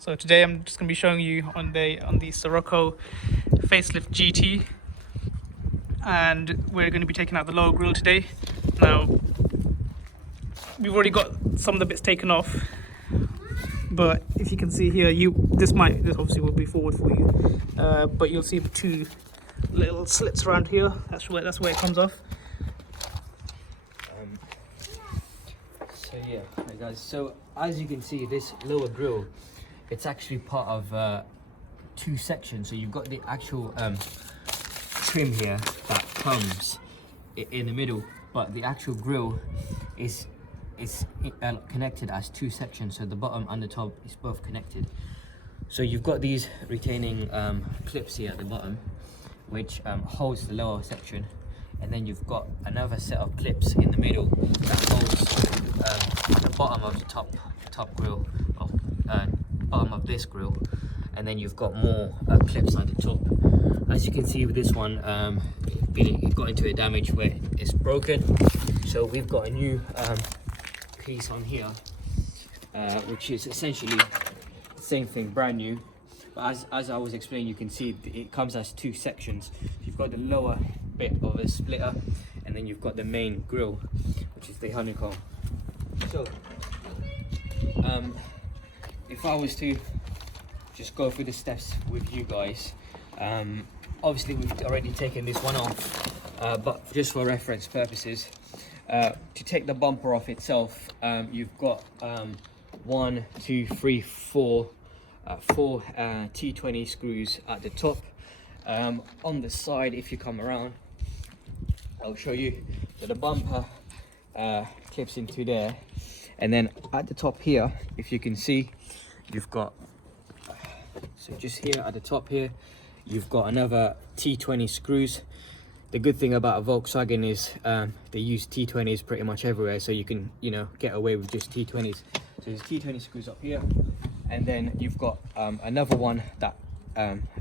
So today I'm just going to be showing you on the Scirocco Facelift GT, and we're going to be taking out the lower grille today. Now we've already got some of the bits taken off, but if you can see here, this obviously will be forward for you, but you'll see two little slits around here. That's where it comes off. So yeah, hi guys. So as you can see, this lower grille, it's actually part of two sections. So you've got the actual trim here that comes in the middle, but the actual grille is connected as two sections. So the bottom and the top is both connected. So you've got these retaining clips here at the bottom, which holds the lower section, and then you've got another set of clips in the middle that holds the bottom of the top grille, or bottom of this grille, and then you've got more clips at the top. As you can see with this one, it got into a damage where it's broken, so we've got a new piece on here, which is essentially the same thing, brand new. But as I was explaining, you can see it comes as two sections. You've got the lower bit of a splitter, and then you've got the main grille, which is the honeycomb. So if I was to just go through the steps with you guys, obviously we've already taken this one off, but just for reference purposes, to take the bumper off itself, you've got 1, 2, 3, 4 T20 screws at the top. On the side, if you come around, I'll show you. So the bumper clips into there, and then at the top here, if you can see, you've got, so just here at the top here, you've got another T20 screws. The good thing about a Volkswagen is they use T20s pretty much everywhere, so you can, get away with just T20s. So there's T20 screws up here, and then you've got another one that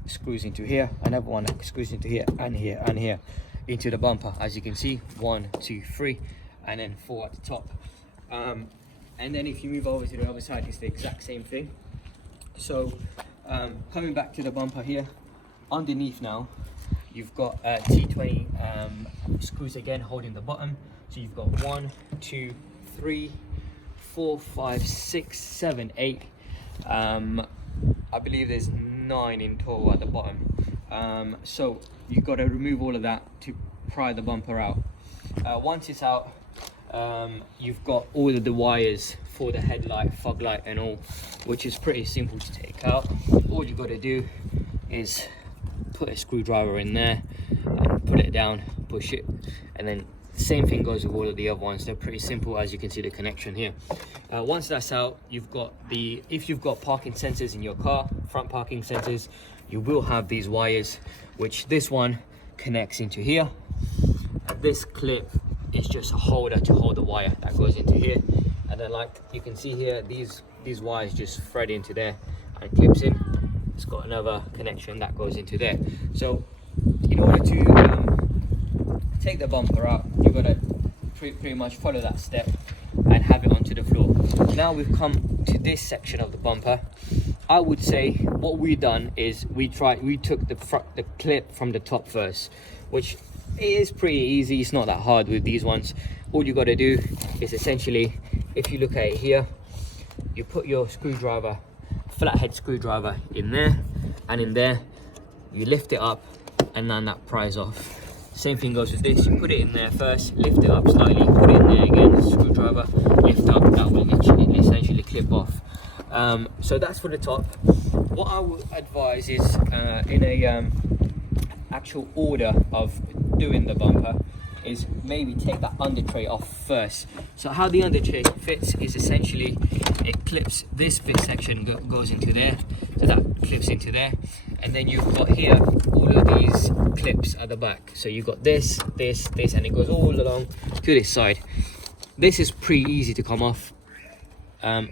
screws into here, another one that screws into here, and here, and here, into the bumper. As you can see, 1, 2, 3, and then 4 at the top. And then if you move over to the other side, it's the exact same thing. So coming back to the bumper here, underneath now, you've got T20 screws again holding the bottom. So you've got 1, 2, 3, 4, 5, 6, 7, 8. I believe there's 9 in total at the bottom. So you've got to remove all of that to pry the bumper out. Once it's out, you've got all of the wires for the headlight, fog light and all, which is pretty simple to take out. All you've got to do is put a screwdriver in there and put it down, push it, and then the same thing goes with all of the other ones. They're pretty simple, as you can see the connection here. Once that's out, you've got if you've got parking sensors in your car, front parking sensors, you will have these wires, which this one connects into here. This clip is just a holder to hold the wire that goes into here, and then like you can see here, these wires just thread into there and clips in. It's got another connection that goes into there. So in order to take the bumper out, you've got to pretty much follow that step and have it onto the floor. Now we've come to this section of the bumper. I would say what we've done is we took the clip from the top first, which is pretty easy. It's not that hard with these ones. All you got to do is essentially, if you look at it here, you put your screwdriver, flathead screwdriver, in there and in there, you lift it up, and then that pries off. Same thing goes with this. You put it in there first, lift it up slightly, put it in there again, screwdriver, lift up, that will essentially clip off. So that's for the top. What I would advise is in a actual order of doing the bumper is maybe take that under tray off first. So how the under tray fits is essentially it clips, this bit section goes into there, so that clips into there, and then you've got here all of these clips at the back. So you've got this, and it goes all along to this side. This is pretty easy to come off. All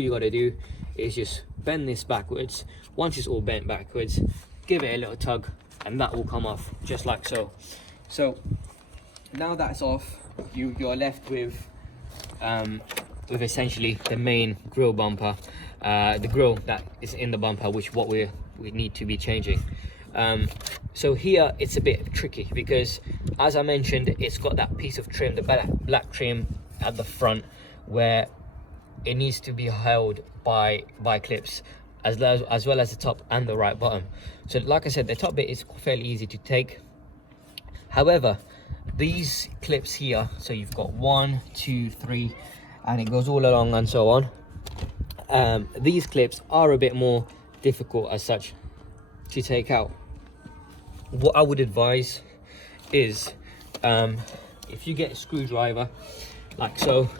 you got to do is just bend this backwards. Once it's all bent backwards, give it a little tug, and that will come off just like so. So now that's off, you're left with essentially the main grille bumper. the grill that is in the bumper, which what we need to be changing. So here it's a bit tricky because, as I mentioned, it's got that piece of trim, the black trim at the front, where it needs to be held by clips, as well as the top and the right bottom. So like I said, the top bit is fairly easy to take. However, these clips here, so you've got 1, 2, 3, and it goes all along and so on. These clips are a bit more difficult as such to take out. What I would advise is, if you get a screwdriver like so,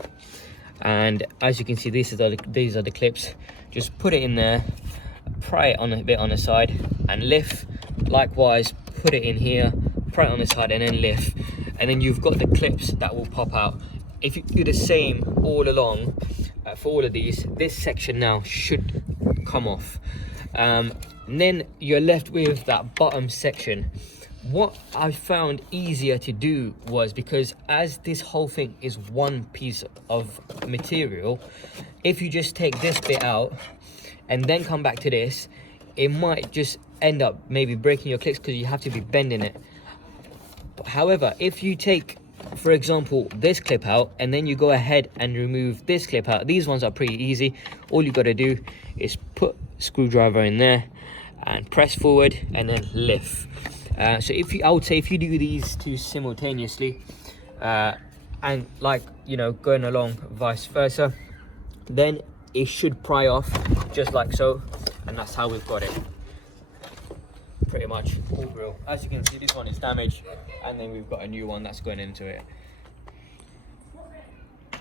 and as you can see, these are the clips, just put it in there, pry it on a bit on the side and lift. Likewise, put it in here, pry it on the side and then lift, and then you've got the clips that will pop out. If you do the same all along for all of these, this section now should come off. And then you're left with that bottom section. What I found easier to do was, because as this whole thing is one piece of material, if you just take this bit out and then come back to this, it might just end up maybe breaking your clips because you have to be bending it. However, if you take, for example, this clip out and then you go ahead and remove this clip out, these ones are pretty easy. All you got to do is put a screwdriver in there and press forward and then lift. So I would say if you do these two simultaneously, and like, you know, going along vice versa, then it should pry off just like so, and that's how we've got it. Pretty much all grill. As you can see, this one is damaged, and then we've got a new one that's going into it.